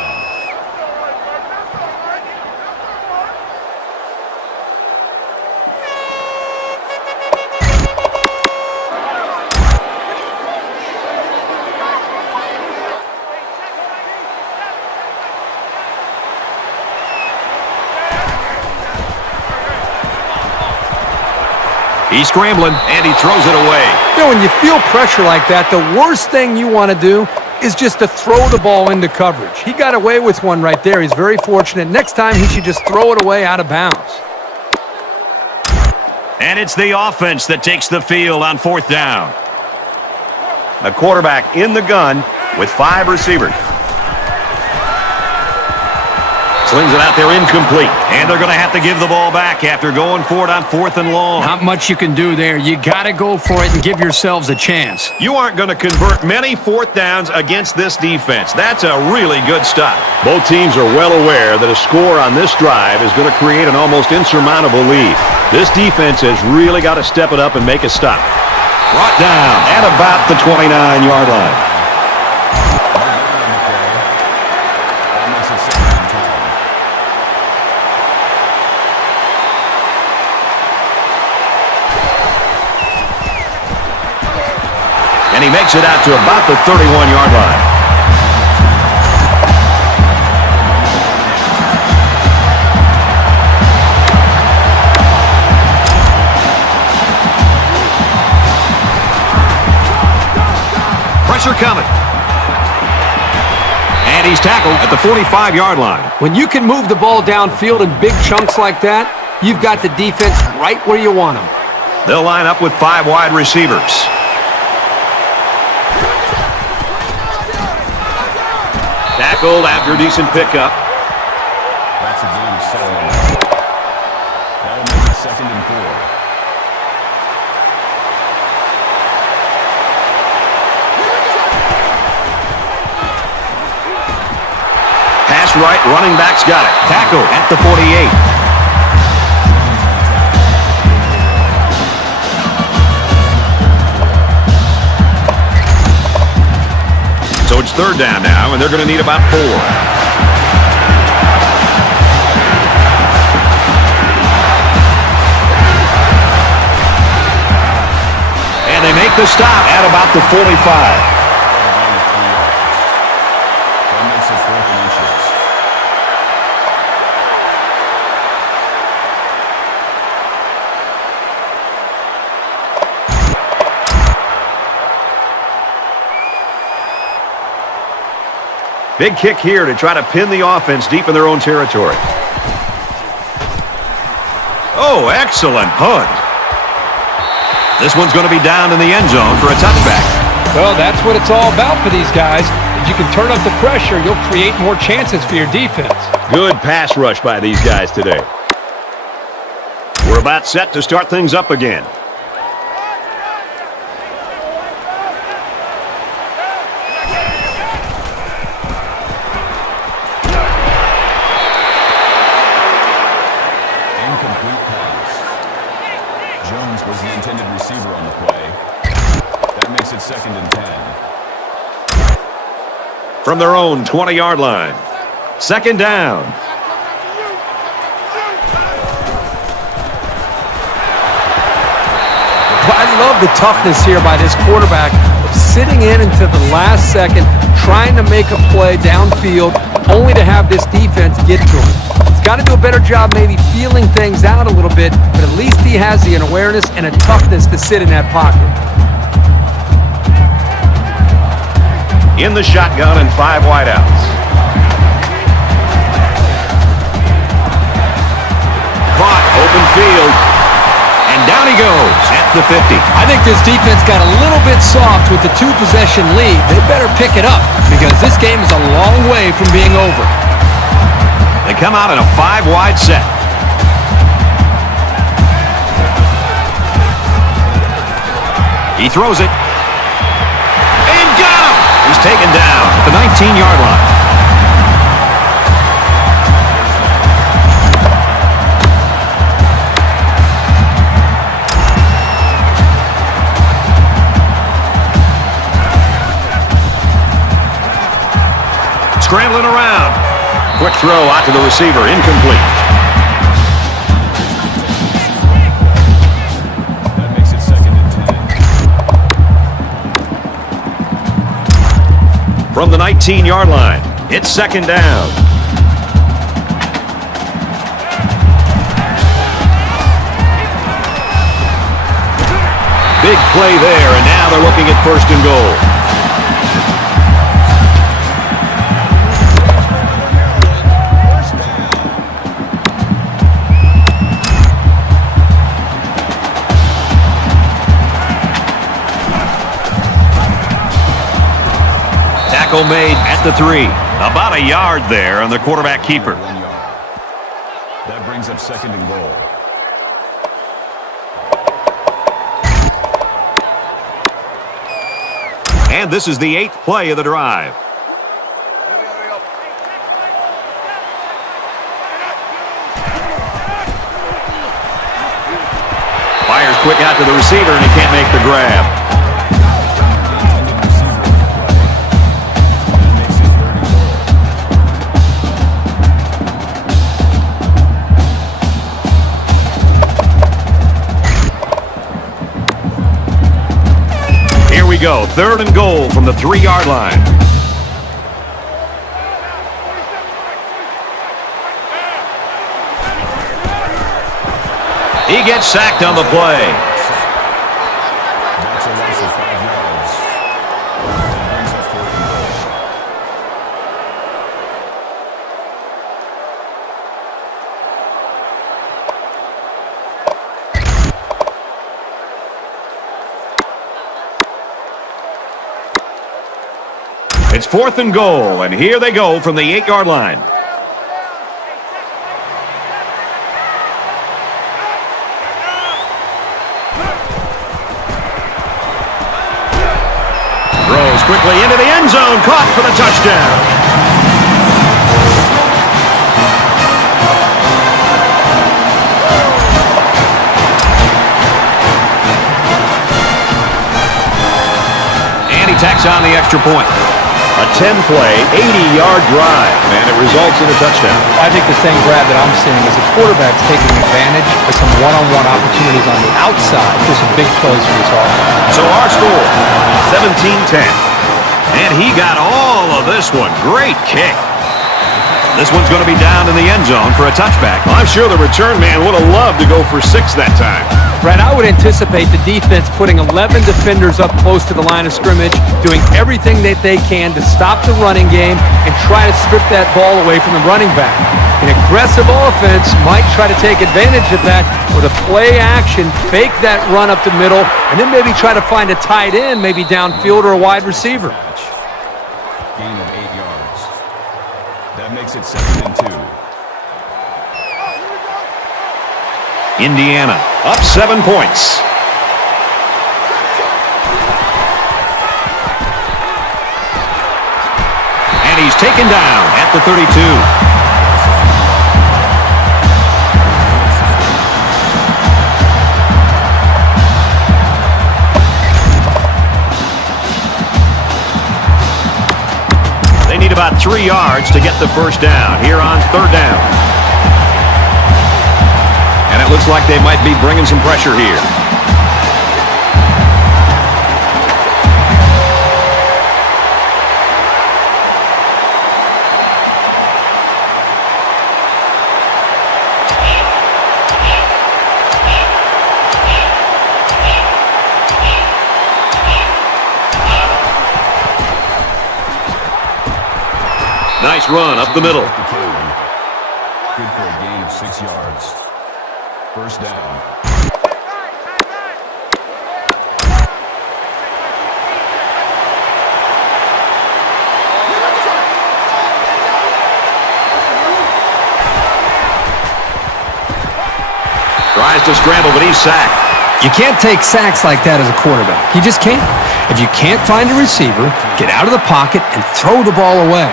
He's scrambling, and he throws it away. You know, when you feel pressure like that, the worst thing you want to do is just to throw the ball into coverage. He got away with one right there. He's very fortunate. Next time, he should just throw it away out of bounds. And it's the offense that takes the field on 4th down. The quarterback in the gun with 5 receivers. Slings it out there incomplete. And they're going to have to give the ball back after going for it on 4th and long. Not much you can do there. You got to go for it and give yourselves a chance. You aren't going to convert many 4th downs against this defense. That's a really good stop. Both teams are well aware that a score on this drive is going to create an almost insurmountable lead. This defense has really got to step it up and make a stop. Brought down at about the 29-yard line. And he makes it out to about the 31-yard line. Pressure coming. And he's tackled at the 45-yard line. When you can move the ball downfield in big chunks like that, you've got the defense right where you want them. They'll line up with 5 wide receivers. Tackled after a decent pickup. That's a game of 7. That'll make it 2nd and 4. Pass right, running back's got it. Tackle at the 48. So it's 3rd down now, and they're going to need about 4. And they make the stop at about the 45. Big kick here to try to pin the offense deep in their own territory. Oh, excellent punt. This one's going to be down in the end zone for a touchback. Well, that's what it's all about for these guys. If you can turn up the pressure, you'll create more chances for your defense. Good pass rush by these guys today. We're about set to start things up again. Was the intended receiver on the play. That makes it 2nd and 10. From their own 20-yard line. 2nd down. I love the toughness here by this quarterback of sitting in until the last second, trying to make a play downfield, only to have this defense get to him. He's got to do a better job maybe feeling things out a little bit, but at least he has the awareness and a toughness to sit in that pocket. In the shotgun and 5 wideouts. Caught, open field. And down he goes at the 50. I think this defense got a little bit soft with the 2-possession lead. They better pick it up because this game is a long way from being over. They come out in a 5-wide set. He throws it. And got him! He's taken down at the 19-yard line. Scrambling around. Quick throw out to the receiver. Incomplete. That makes it 2nd and 10. From the 19-yard line, it's 2nd down. Big play there, and now they're looking at 1st and goal. Tackle made at the 3. About a yard there on the quarterback keeper. 1 yard. That brings up 2nd and goal. And this is the 8th play of the drive. Fires quick out to the receiver, and he can't make the grab. We go. 3rd and goal from the 3-yard line. He gets sacked on the play. That's a loss of 5 yards. That brings up 4th and It's 4th and goal, and here they go from the 8-yard line. Throws quickly into the end zone, caught for the touchdown. Tacks on the extra point. A 10-play, 80-yard drive, and it results in a touchdown. I think the thing, Brad, that I'm seeing is the quarterback's taking advantage of some one-on-one opportunities on the outside for some big plays for his offense. So our score, 17-10. And he got all of this one. Great kick. This one's going to be down in the end zone for a touchback. I'm sure the return man would have loved to go for 6 that time. Brad, I would anticipate the defense putting 11 defenders up close to the line of scrimmage, doing everything that they can to stop the running game and try to strip that ball away from the running back. An aggressive offense might try to take advantage of that with a play action, fake that run up the middle, and then maybe try to find a tight end, maybe downfield or a wide receiver. Gain of 8 yards. That makes it 2nd and 2. Indiana up 7 points. And he's taken down at the 32. They need about 3 yards to get the first down here on 3rd down. And it looks like they might be bringing some pressure here. Nice run up the middle. Good for a gain of 6 yards. 1st down. Tries to scramble, but he's sacked. You can't take sacks like that as a quarterback. You just can't. If you can't find a receiver, get out of the pocket and throw the ball away.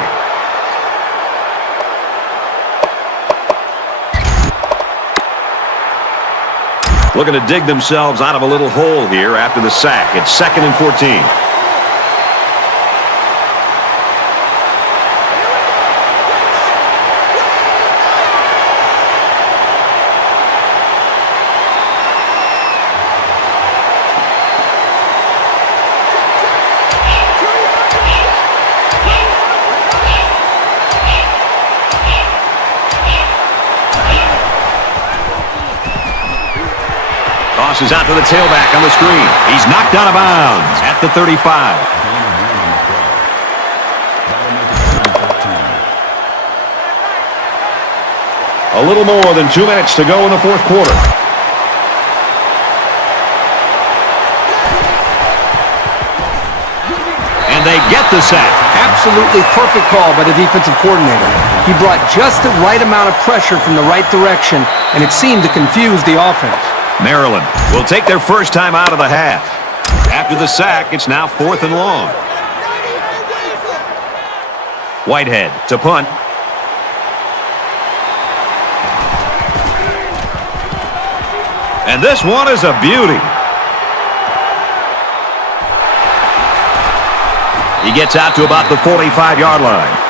Looking to dig themselves out of a little hole here after the sack. It's 2nd and 14. Tosses out to the tailback on the screen. He's knocked out of bounds at the 35. A little more than 2 minutes to go in the 4th quarter. And they get the sack. Absolutely perfect call by the defensive coordinator. He brought just the right amount of pressure from the right direction, and it seemed to confuse the offense. Maryland will take their first time out of the half. After the sack, it's now 4th and long. Whitehead to punt. And this one is a beauty. He gets out to about the 45-yard line.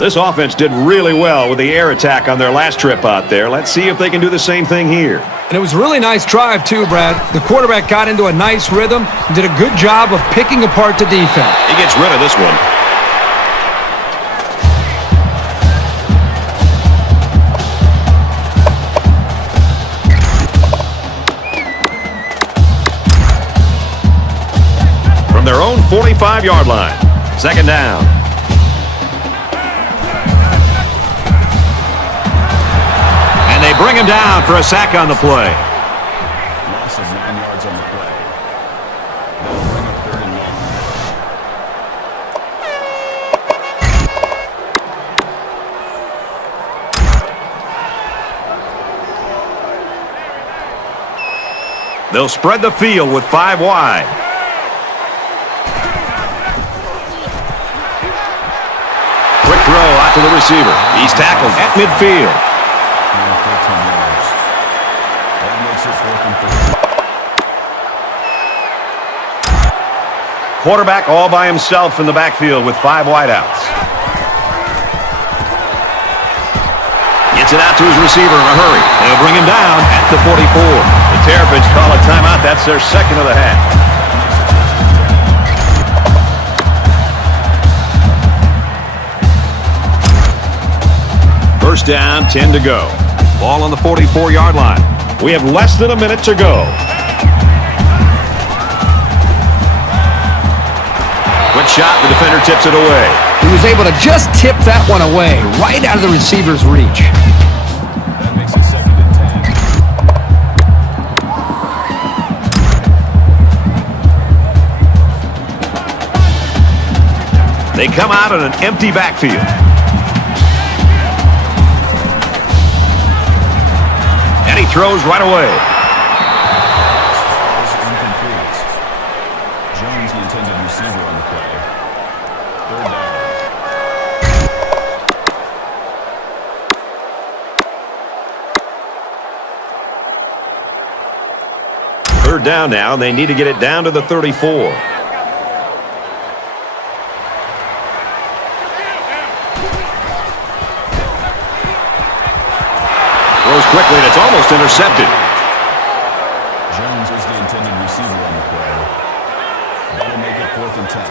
This offense did really well with the air attack on their last trip out there. Let's see if they can do the same thing here. And it was a really nice drive, too, Brad. The quarterback got into a nice rhythm and did a good job of picking apart the defense. He gets rid of this one. From their own 45-yard line. Second down. And they bring him down for a sack on the play. Loss of 9 yards on the play. That'll bring up 3rd and long. They'll spread the field with 5 wide. Quick throw out to the receiver. He's tackled at midfield. Now 13 yards. That makes it 4th and 3. Quarterback all by himself in the backfield with 5 wideouts. Gets it out to his receiver in a hurry. They'll bring him down at the 44. The Terrapins call a timeout. That's their second of the half. First down, 10 to go. Ball on the 44-yard line. We have less than a minute to go. Quick shot. The defender tips it away. He was able to just tip that one away, right out of the receiver's reach. That makes it 2nd and 10. They come out in an empty backfield. And he throws right away. Pass incomplete. Jones, the intended receiver on the play. 3rd down. Third down now. They need to get it down to the 34. Throws quickly, and it's almost intercepted. Jones is the intended receiver on the play. That'll make it 4th and 10.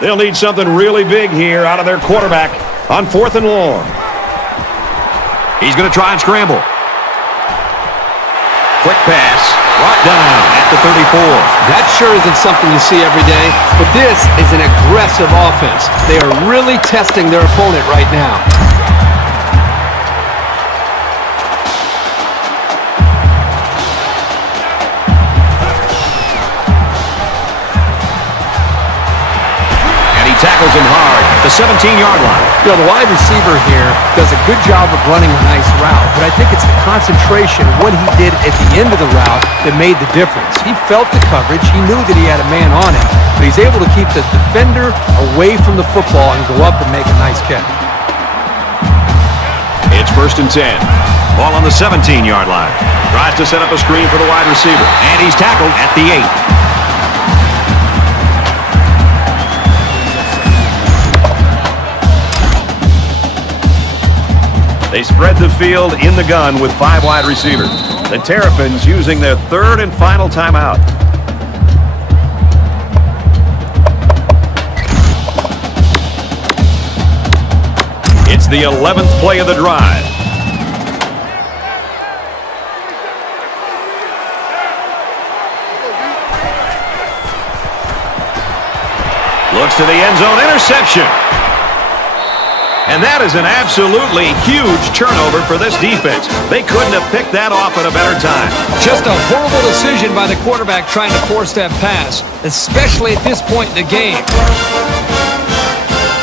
They'll need something really big here out of their quarterback on 4th and long. He's going to try and scramble. Quick pass, brought down at the 34. That sure isn't something you see every day, but this is an aggressive offense. They are really testing their opponent right now. Tackles him hard at the 17-yard line. You know, the wide receiver here does a good job of running a nice route, but I think it's the concentration, what he did at the end of the route, that made the difference. He felt the coverage. He knew that he had a man on him, but he's able to keep the defender away from the football and go up and make a nice catch. It's 1st and 10. Ball on the 17-yard line. Tries to set up a screen for the wide receiver, and he's tackled at the 8. They spread the field in the gun with 5 wide receivers. The Terrapins using their 3rd and final timeout. It's the 11th play of the drive. Looks to the end zone, interception. And that is an absolutely huge turnover for this defense. They couldn't have picked that off at a better time. Just a horrible decision by the quarterback trying to force that pass, especially at this point in the game.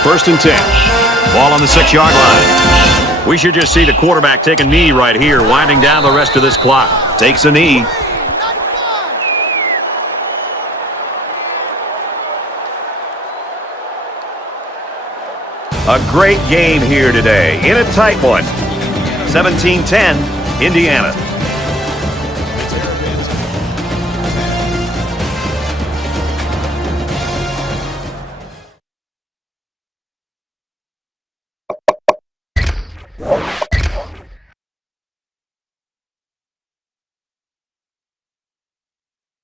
1st and 10. Ball on the 6-yard line. We should just see the quarterback take a knee right here, winding down the rest of this clock. Takes a knee. A great game here today in a tight one. 17-10, Indiana.